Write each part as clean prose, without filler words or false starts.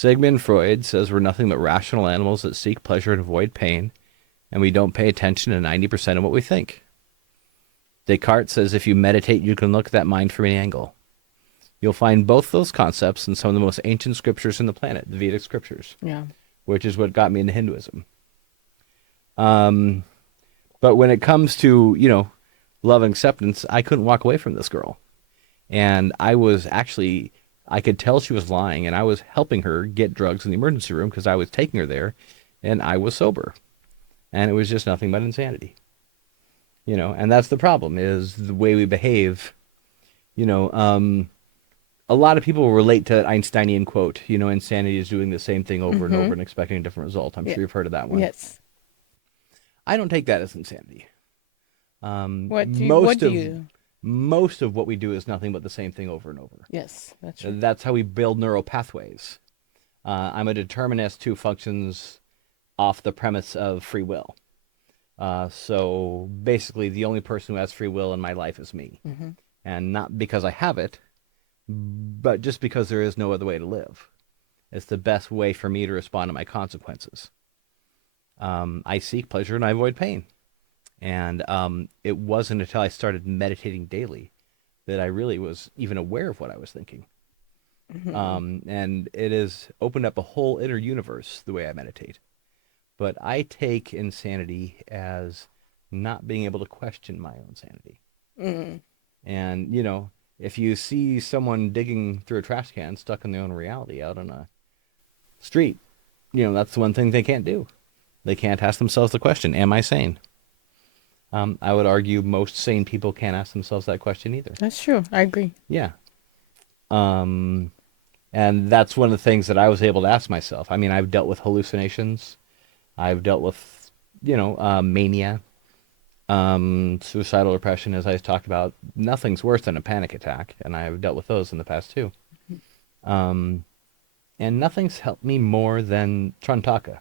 Sigmund Freud says we're nothing but rational animals that seek pleasure and avoid pain, and we don't pay attention to 90% of what we think. Descartes says if you meditate, you can look at that mind from any angle. You'll find both those concepts in some of the most ancient scriptures in the planet, the Vedic scriptures, Yeah. which is what got me into Hinduism. But when it comes to, love and acceptance, I couldn't walk away from this girl. And I could tell she was lying, and I was helping her get drugs in the emergency room because I was taking her there, and I was sober. And it was just nothing but insanity. And that's the problem, is the way we behave. A lot of people relate to that Einsteinian quote, insanity is doing the same thing over and over and expecting a different result. I'm sure you've heard of that one. Yes. I don't take that as insanity. What do you? Most of what we do is nothing but the same thing over and over. Yes, that's true. That's how we build neural pathways. I'm a determinist who functions off the premise of free will. So basically, the only person who has free will in my life is me. And not because I have it, but just because there is no other way to live. It's the best way for me to respond to my consequences. I seek pleasure and I avoid pain. And it wasn't until I started meditating daily that I really was even aware of what I was thinking. And it has opened up a whole inner universe the way I meditate. But I take insanity as not being able to question my own sanity. And, if you see someone digging through a trash can stuck in their own reality out on a street, that's the one thing they can't do. They can't ask themselves the question, am I sane? I would argue most sane people can't ask themselves that question either. That's true. I agree. Yeah. And that's one of the things that I was able to ask myself. I mean, I've dealt with hallucinations. I've dealt with, mania, suicidal depression, as I talked about. Nothing's worse than a panic attack, and I've dealt with those in the past too. And nothing's helped me more than Trantaka,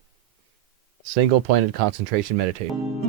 single-pointed concentration meditation.